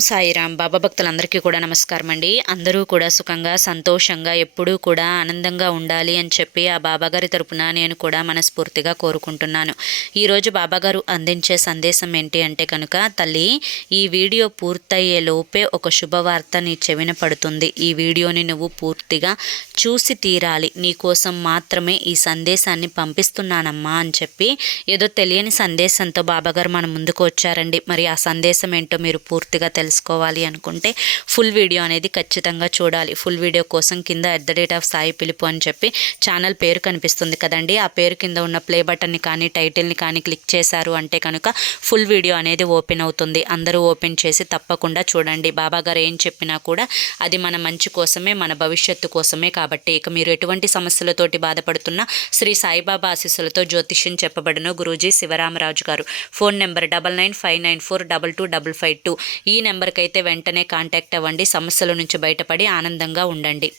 సాయిరాం. బాబా భక్తులందరికీ కూడా నమస్కారం అండి. అందరూ కూడా సుఖంగా సంతోషంగా ఎప్పుడూ కూడా ఆనందంగా ఉండాలి అని చెప్పి ఆ బాబాగారి తరపున నేను కూడా మనస్ఫూర్తిగా కోరుకుంటున్నాను. ఈరోజు బాబాగారు అందించే సందేశం ఏంటి అంటే కనుక, తల్లి ఈ వీడియో పూర్తయ్యే లోపే ఒక శుభవార్త నీ చెవిన పడుతుంది. ఈ వీడియోని నువ్వు పూర్తిగా చూసి తీరాలి. నీకోసం మాత్రమే ఈ సందేశాన్ని పంపిస్తున్నానమ్మా అని చెప్పి ఏదో తెలియని సందేశంతో బాబాగారు మన ముందుకు వచ్చారండి. మరి ఆ సందేశం ఏంటో మీరు పూర్తిగా తెలుసుకోవాలి అనుకుంటే ఫుల్ వీడియో అనేది ఖచ్చితంగా చూడాలి. ఫుల్ వీడియో కోసం కింద @సాయి పిలుపు అని చెప్పి ఛానల్ పేరు కనిపిస్తుంది కదండి. ఆ పేరు కింద ఉన్న ప్లే బటన్ని కానీ టైటిల్ని కానీ క్లిక్ చేశారు అంటే కనుక ఫుల్ వీడియో అనేది ఓపెన్ అవుతుంది. అందరూ ఓపెన్ చేసి తప్పకుండా చూడండి. బాబాగారు ఏం చెప్పినా కూడా అది మన మంచి కోసమే, మన భవిష్యత్తు కోసమే. కాబట్టి ఇక మీరు ఎటువంటి సమస్యలతోటి బాధపడుతున్నా శ్రీ సాయిబాబా ఆశీస్సులతో జ్యోతిష్యం చెప్పబడును. గురూజీ శివరామరాజు గారు. Phone number 9959422552. ఈ నెంబర్కి అయితే వెంటనే కాంటాక్ట్ అవ్వండి. సమస్యల నుంచి బయటపడి ఆనందంగా ఉండండి.